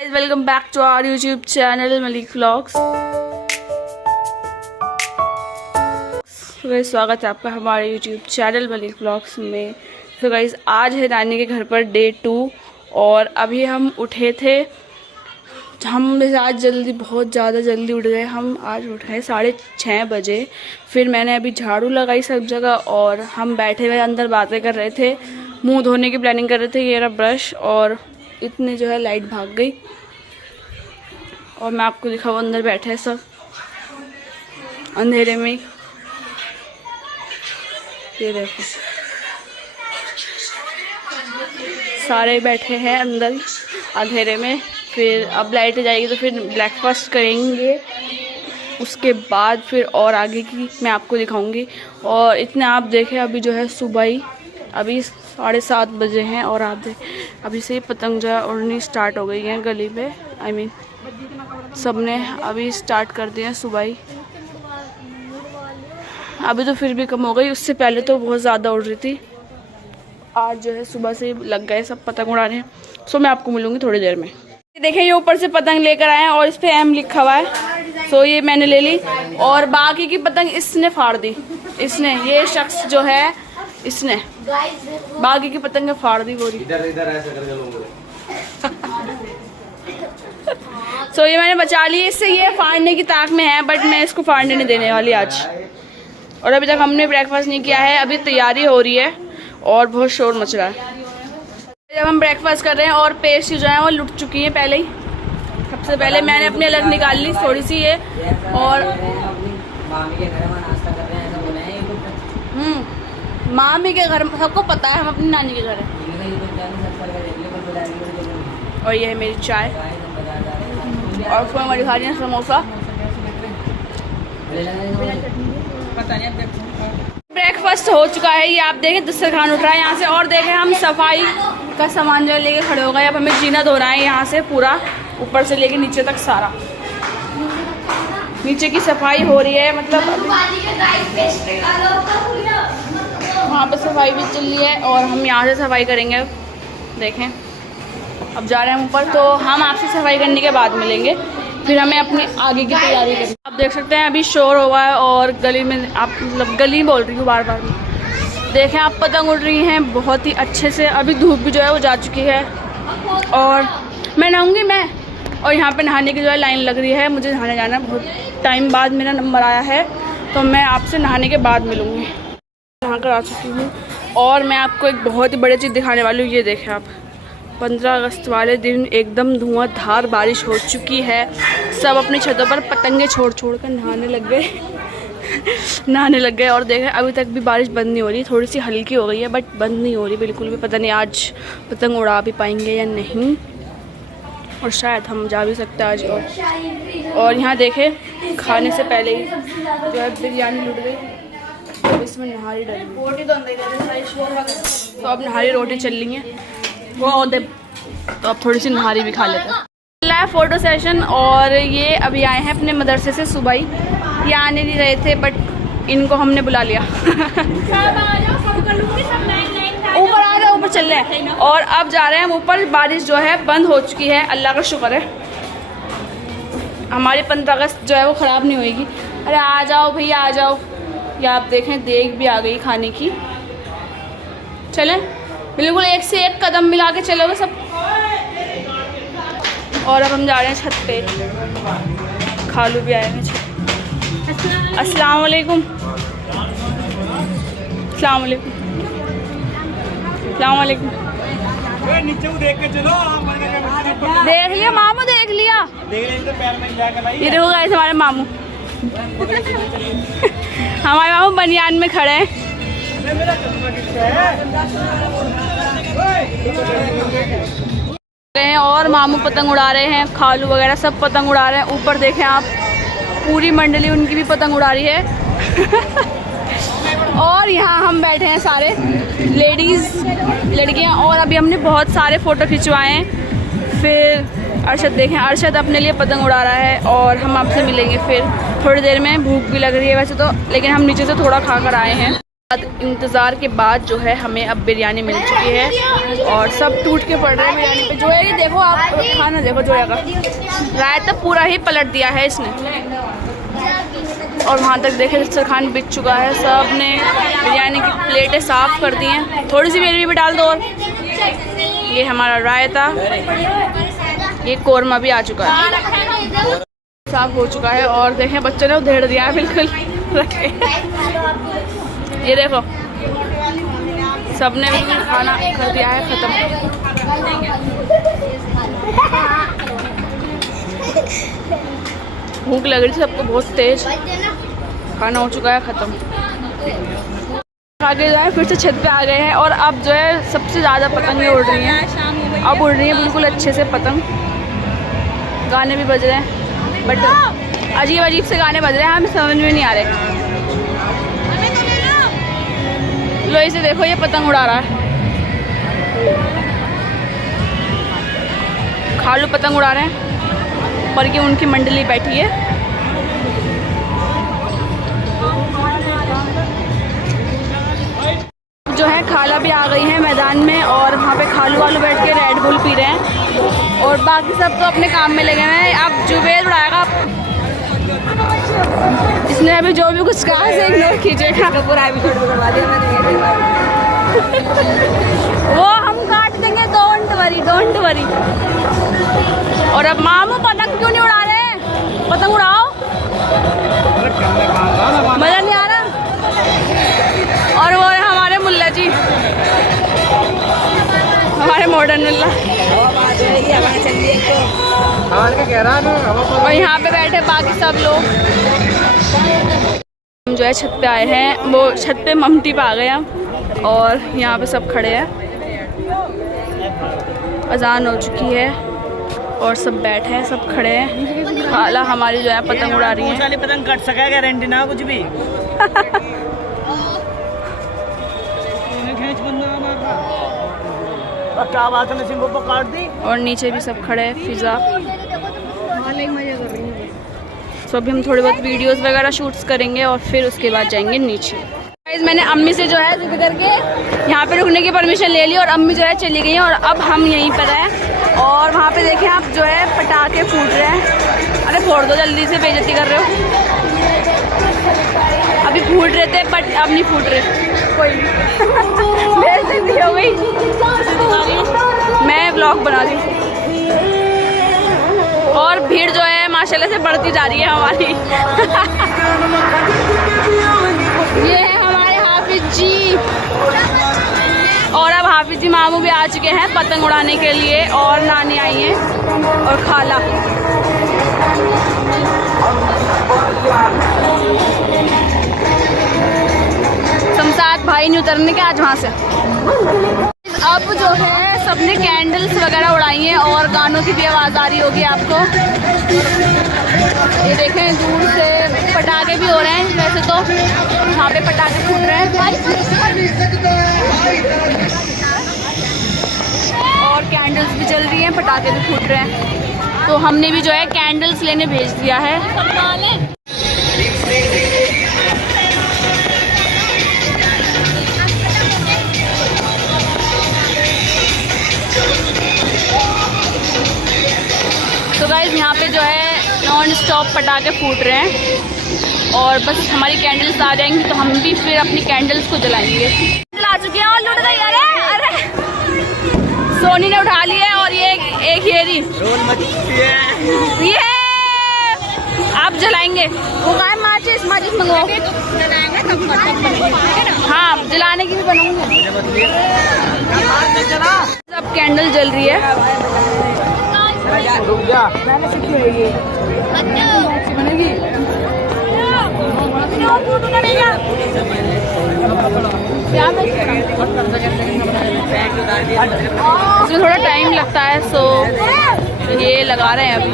Welcome back to our YouTube channel Malik vlogs. स्वागत है आपका हमारे यूट्यूब चैनल मलिक व्लॉग्स में। तो गाइस आज है नानी के घर पर डे 2 और अभी हम उठे थे। हम आज जल्दी बहुत ज़्यादा जल्दी उठ गए। हम आज उठे 6:30 बजे। फिर मैंने अभी झाड़ू लगाई सब जगह और हम बैठे हुए अंदर बातें कर रहे थे, मुंह धोने की प्लानिंग कर रहे थे। ये रहा ब्रश और इतने जो है लाइट भाग गई और मैं आपको दिखाऊँ अंदर बैठे हैं सब अंधेरे में। ये देखो सारे बैठे हैं अंदर अंधेरे में। फिर अब लाइट जाएगी तो फिर ब्रेकफास्ट करेंगे, उसके बाद फिर और आगे की मैं आपको दिखाऊंगी। और इतने आप देखें अभी जो है सुबह ही अभी 7:30 बजे हैं और आप देख अभी से ही पतंग जो है उड़नी स्टार्ट हो गई है गली पे। सब ने अभी स्टार्ट कर दिया सुबह ही। अभी तो फिर भी कम हो गई, उससे पहले तो बहुत ज़्यादा उड़ रही थी। आज जो है सुबह से लग गए सब पतंग उड़ाने। सो मैं आपको मिलूंगी थोड़ी देर में। देखें ये ऊपर से पतंग लेकर आए हैं और इस पे एम लिखा हुआ है। सो ये मैंने ले ली और बाकी की पतंग इसने फाड़ दी। इसने ये शख्स जो है इसने बाकी की पतंग फाड़ दी पूरी। सो ये मैंने बचा ली। इससे ये फाड़ने की ताक में है बट मैं इसको फाड़ने नहीं देने वाली आज। और अभी तक हमने ब्रेकफास्ट नहीं किया है, अभी तैयारी हो रही है और बहुत शोर मच रहा है। जब हम ब्रेकफास्ट कर रहे हैं और पेस्ट्री जो है वो लुट चुकी है पहले ही। सबसे पहले मैंने अपनी अलग निकाल ली थोड़ी सी ये। और मामी के घर सबको पता है हम अपनी नानी के घर है। और ये है मेरी चाय और उसको हमारी खा रही है समोसा। ब्रेकफास्ट हो चुका है, ये आप देखें दस्तरखान उठ रहा है यहाँ से। और देखें हम सफाई का सामान जो लेके खड़े हो गए। अब हमें जीना धो रहा है यहाँ से पूरा ऊपर से लेके नीचे तक सारा। नीचे की सफाई हो रही है, मतलब वहाँ पे सफाई भी चल रही है और हम यहाँ से सफाई करेंगे। देखें अब जा रहे हैं ऊपर, तो हम आपसे सफाई करने के बाद मिलेंगे। फिर हमें अपनी आगे की तैयारी करनी। आप देख सकते हैं अभी शोर हुआ है और गली में आप मतलब गली बोल रही हूँ बार बार। देखें आप पतंग उड़ रही हैं बहुत ही अच्छे से। अभी धूप भी जो है वो जा चुकी है और मैं नहाऊंगी मैं। और यहाँ पे नहाने की जो है लाइन लग रही है, मुझे नहाने जाना है। बहुत टाइम बाद मेरा नंबर आया है तो मैं आपसे नहाने के बाद मिलूँगी। नहा कर आ चुकी हूँ और मैं आपको एक बहुत ही बड़ी चीज़ दिखाने वाली हूँ। ये देखें आप 15 अगस्त वाले दिन एकदम धुआंधार बारिश हो चुकी है। सब अपनी छतों पर पतंगे छोड़ कर नहाने लग गए और देखें अभी तक भी बारिश बंद नहीं हो रही। थोड़ी सी हल्की हो गई है बट बंद नहीं हो रही बिल्कुल भी। पता नहीं आज पतंग उड़ा भी पाएंगे या नहीं, और शायद हम जा भी सकते हैं आज। और यहाँ देखें खाने से पहले ही जो है बिरयानी लुट गई। तो इसमें नहारी डली रोटी तो अब नहारी रोटी चल रही है वो दे, तो अब थोड़ी सी नहारी भी खा लेते हैं। फ़ोटो सेशन और ये अभी आए हैं अपने मदरसे से सुबह ही। ये आने नहीं रहे थे बट इनको हमने बुला लिया। ऊपर आ जाओ, ऊपर चल रहे हैं और अब जा रहे हैं हम ऊपर। बारिश जो है बंद हो चुकी है, अल्लाह का शुक्र है। हमारी 15 अगस्त जो है वो ख़राब नहीं होएगी। अरे आ जाओ भैया आ जाओ। या आप देखें देग भी आ गई खाने की। चलें बिल्कुल एक से एक कदम मिला के चलोगे सब। और अब हम जा रहे हैं छत पे। खालू भी आए हैं छत। अस्सलाम वालेकुम। अस्सलाम वालेकुम। अस्सलाम वालेकुम। देख के चलो। देख लिया मामू, देख लिया। ये देखो गाइस हमारे मामू हमारे मामू बनियान में खड़े हैं। और मामू पतंग उड़ा रहे हैं, खालू वगैरह सब पतंग उड़ा रहे हैं। ऊपर देखें आप पूरी मंडली उनकी भी पतंग उड़ा रही है। और यहाँ हम बैठे हैं सारे लेडीज़ लड़कियाँ। और अभी हमने बहुत सारे फ़ोटो खिंचवाए हैं। फिर अरशद देखें, अरशद अपने लिए पतंग उड़ा रहा है और हम आपसे मिलेंगे फिर थोड़ी देर में। भूख भी लग रही है वैसे तो, लेकिन हम नीचे से थोड़ा खा कर आए हैं। इंतज़ार के बाद जो है हमें अब बिरयानी मिल चुकी है और सब टूट के पड़ रहे हैं बिरयानी पे। जो है ये देखो, आप खाना देखो, जोया का रायता पूरा ही पलट दिया है इसने। और वहाँ तक देखे दस्तरखान बिछ चुका है, सब ने बिरयानी की प्लेटें साफ़ कर दी हैं। थोड़ी सी ग्रेवी भी डाल दो। और ये हमारा रायता, ये कोरमा भी आ चुका है, साफ़ हो चुका है। और देखें बच्चों ने उधेड़ दिया है बिल्कुल रखे। ये देखो सबने बिल्कुल खाना कर दिया है ख़त्म। भूख लग रही थी सबको बहुत तेज, खाना हो चुका है ख़त्म। आगे जो है फिर से छत पे आ गए हैं और अब जो है सबसे ज़्यादा पतंगें उड़ रही हैं। अब उड़ रही हैं बिल्कुल अच्छे से पतंग, गाने भी बज रहे हैं बट अजीब अजीब से गाने बज रहे हैं, हमें समझ में नहीं आ रहे। लो इसे देखो, ये पतंग उड़ा रहा है, खालू पतंग उड़ा रहे हैं और ये उनकी मंडली बैठी है। जो है खाला भी आ गई है मैदान में और वहाँ पे खालू वालू बैठ के रेड बुल पी रहे हैं और बाकी सब तो अपने काम में लगे हुए हैं। अब जुबेर उड़ाएगा, इसने अभी जो भी कुछ कहा से इग्नोर कीजिएगा। वो हम काट देंगे, डोंट वरी। और अब मामू पतंग क्यों नहीं उड़ा रहे? पतंग उड़ाओ, मजा नहीं आ रहा। और वो है हमारे मुल्ला जी, हमारे मॉडर्न मुल्ला। और यहाँ पे बैठे बाकी सब लोग। हम जो है छत पे आए हैं, वो छत पे ममटी पे आ गए हम और यहाँ पे सब खड़े हैं। अजान हो चुकी है और सब बैठे हैं, सब खड़े हैं। खाला हमारी जो है पतंग उड़ा रही है। पतंग कट सका गारंटी ना कुछ भी। क्या बात है, नसीम को काट दी। और नीचे भी सब खड़े हैं, फिजा। तो अभी हम थोड़े बहुत वीडियोस वगैरह शूट्स करेंगे और फिर उसके बाद जाएंगे नीचे। मैंने अम्मी से जो है जिद करके यहाँ पे रुकने की परमिशन ले ली और अम्मी जो है चली गई हैं और अब हम यहीं पर हैं। और वहाँ पे देखें आप जो है पटाखे फूट रहे हैं। अरे फोड़ दो जल्दी से, बेइज्जती कर रहे हो। अभी फूट रहे थे बट अब नहीं फूट रहे, कोई बेइज्जती हो गई। मैं व्लॉग बना रही हूँ और भीड़ जो है माशाल्लाह से बढ़ती जा रही है हमारी। ये है हमारे हाफिज जी। और अब हाफिज जी मामू भी आ चुके हैं पतंग उड़ाने के लिए और नानी आई हैं और खाला। शमशाद भाई नहीं उतरने के आज वहाँ से। अब जो है सबने कैंडल्स वगैरह उड़ाई हैं और गानों की भी आवाज़ आ रही होगी आपको। ये देखें दूर से पटाखे भी हो रहे हैं, वैसे तो यहाँ पे पटाखे फूट रहे हैं और कैंडल्स भी जल रही हैं, पटाखे भी फूट रहे हैं। तो हमने भी जो है कैंडल्स लेने भेज दिया है। तो गाइस यहाँ पे जो है नॉन स्टॉप पटाखे फूट रहे हैं और बस हमारी कैंडल्स आ जाएंगी तो हम भी फिर अपनी कैंडल्स को जलाएंगे। ला चुके हैं और लुट गई। अरे सोनी ने उठा लिया और ये एक येरी ये आप जलाएंगे। वो कहा माचिस मंगवाओ। हाँ जलाने की भी बनाऊंगी। सब कैंडल जल रही है। इसमें थोड़ा टाइम लगता है सो ये लगा रहे हैं अभी।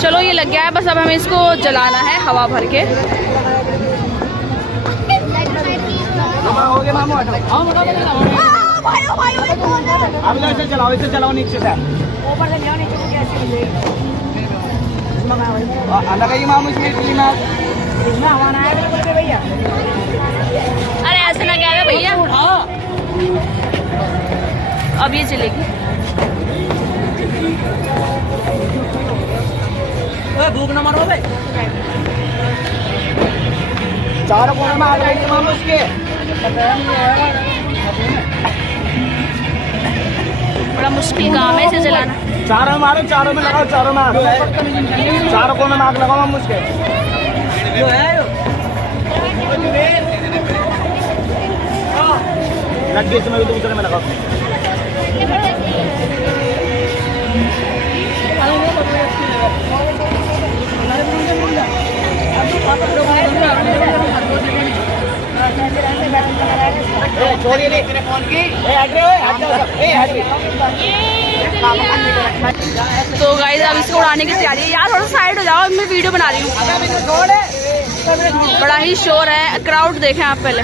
चलो ये लग गया है, बस अब हमें इसको जलाना है हवा भर के। अब इसे चलाओ नीचे से। लगाइए मामू इसमें इडली में हमारा है भैया। अरे ऐसे ना कह रहे भैया, अब ये चलेगी। भूख न मरो भाई। चारों कोने में आग लगाइए मामू इसके। बड़ा मुश्किल काम है इसे जलाना। चारों मारो, चारों में लगाओ, चारों में आग, चारों कोने में आग लगाओ मामू इसके। लड्डू इसमें भी दूसरे में लगाओ। छोड़िए नहीं तेरे फोन की। तो गाइस अब इसको उड़ाने की तैयारी है। यार थोड़ा साइड हो जाओ, मैं वीडियो बना रही हूँ। बड़ा ही शोर है, क्राउड देखें आप पहले।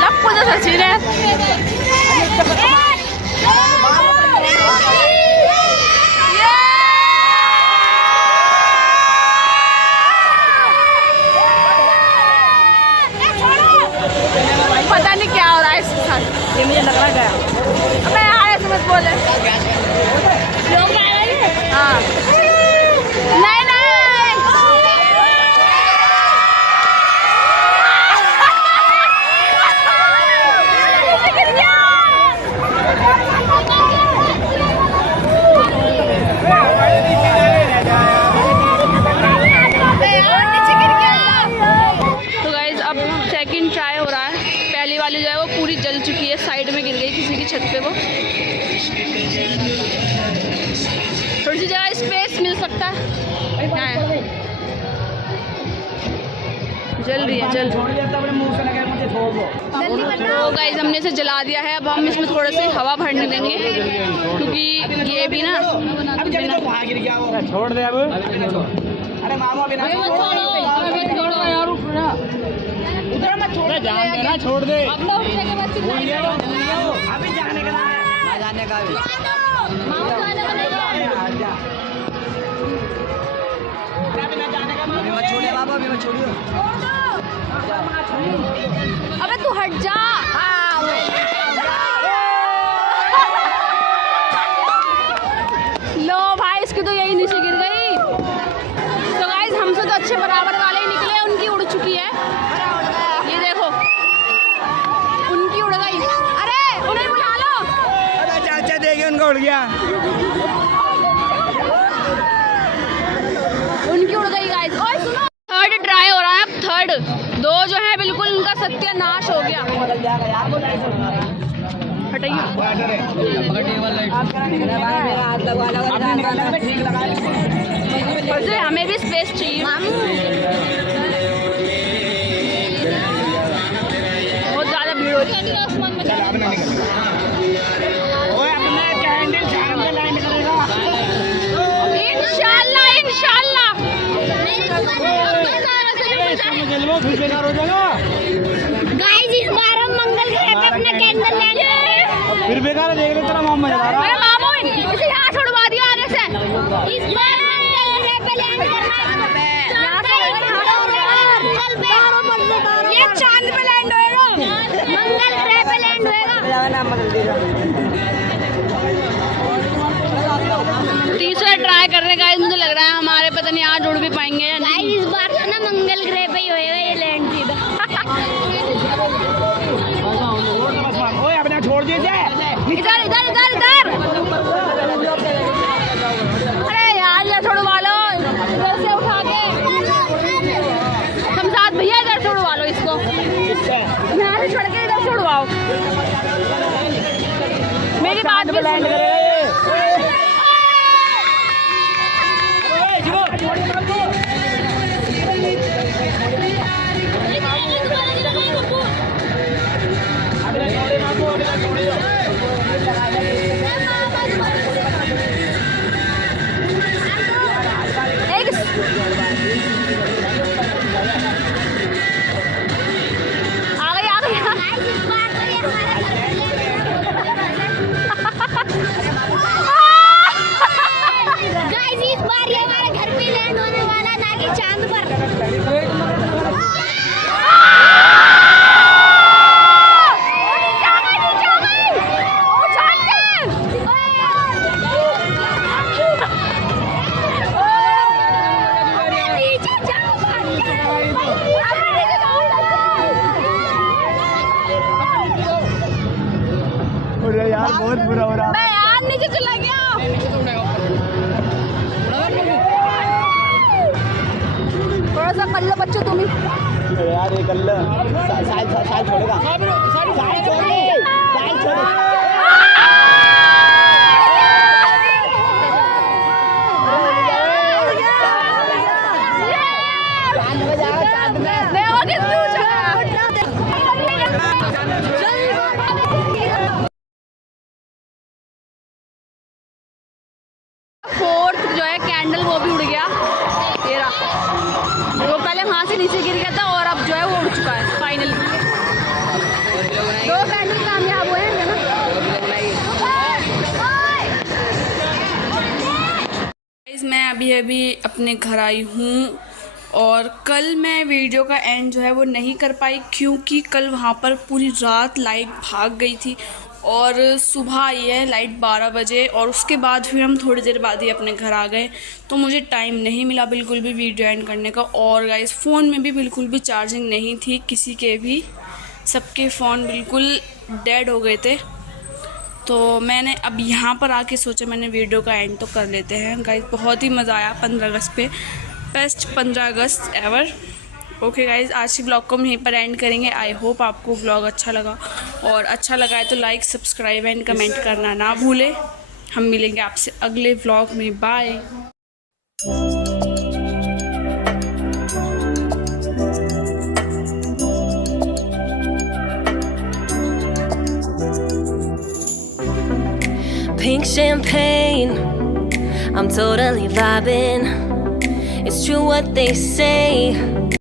लप्पू तो सचिन है। पता नहीं क्या हो रहा है इसके साथ, ये मुझे लग रहा है। अबे यार ऐसे मत बोले। हाँ नहीं नहीं तो गाइस अब सेकंड ट्राई हो रहा है। पहली वाली जो है वो पूरी जल चुकी है, साइड में गिर गई किसी की छत पे। वो थोड़ी सी जगह स्पेस मिल सकता है। जल रही है, जल। तो गाइस हमने इसे जला दिया है। अब हम इसमें थोड़े से हवा भरने देंगे, क्योंकि ये भी ना छोड़ दे अब। अरे मामा बिना छोड़ो यार, उधर मत छोड़, जान देना, छोड़ दे। अभी जाने का ना जाने का भी। छोड़िए बाबा, अभी मत छोड़ियो। अबे तू हट जा। लो भाई, इसकी तो यही नीचे गिर गई। तो गाइस हमसे तो अच्छे बराबर वाले ही निकले, उनकी उड़ चुकी है। ये देखो, उनकी उड़ गई। अरे उन्हें बुला लो। अरे चाचा देखिए, उनका उड़ गया। उनकी उड़ गई गाइस। और सुनो, थर्ड ट्राई हो रहा है। अब थर्ड दो जो है बिल्कुल उनका सत्यानाश हो गया। हटाइए। हमें भी स्पेस चाहिए। बहुत ज़्यादा भीड़ हो रही है। इंशाल्लाह इंशाल्लाह। फिर बेकार हो जाएगा। गाइस इस बार हम मंगल ग्रह पे अपना कैंडल लेंगे। फिर बेकार है, देख ले तेरा मामा जा रहा है। अरे मामू इसे यहाँ छुड़वा दिया आगे से। इस बार मंगल ग्रह पे लैंड करना है। ये चांद पे लैंड होएगा, मंगल ग्रह पे लैंड होएगा। तीसरा ट्राई कर रहे हैं गाइस। मुझे लग रहा है हमारे पता नहीं आज उड़ भी पाएंगे या नहीं। इस बार तो ना मंगल ग्रह पे ही होएगा ये लैंड सीधा। ओए अपना छोड़ दीजिए। इधर इधर इधर इधर। अरे यार ये छुड़वा लो इधर से उठा के। हम साथ भैया इधर से उड़वा लो इसको। यहाँ से छोड़ के इधर से उड़वाओ। मेरी बात भी सुनो। आ गई बहुत बुरा हो रहा मैं यार नीचे चला गया। थोड़ा सा कर लो बच्चों तुम ही। यार ये कर लो साइड छोड़ेगा साइड छोड़ फोर्थ जो है कैंडल वो भी उड़ गया। ये रहा, वो पहले वहाँ से नीचे गिर गया था और अब जो है वो उड़ चुका है फाइनली। 2 कैंडल कामयाब हुए हैं ना। मैं अभी अपने घर आई हूँ और कल मैं वीडियो का एंड जो है वो नहीं कर पाई क्योंकि कल वहाँ पर पूरी रात लाइट भाग गई थी और सुबह आई है लाइट 12 बजे और उसके बाद फिर हम थोड़ी देर बाद ही अपने घर आ गए, तो मुझे टाइम नहीं मिला बिल्कुल भी वीडियो एंड करने का। और गाइस फ़ोन में भी बिल्कुल भी चार्जिंग नहीं थी किसी के भी, सबके फ़ोन बिल्कुल डेड हो गए थे। तो मैंने अब यहाँ पर आके सोचा मैंने वीडियो का एंड तो कर लेते हैं गाइस। बहुत ही मज़ा आया 15 अगस्त पे, बेस्ट 15 अगस्त एवर। ओके गाइस, आज की ब्लॉग को हम यहीं पर एंड करेंगे। आई होप आपको ब्लॉग अच्छा लगा, और अच्छा लगा है तो लाइक सब्सक्राइब एंड कमेंट करना ना भूलें। हम मिलेंगे आपसे अगले ब्लॉग में, bye. Pink champagne, I'm totally vibing. It's true what they say.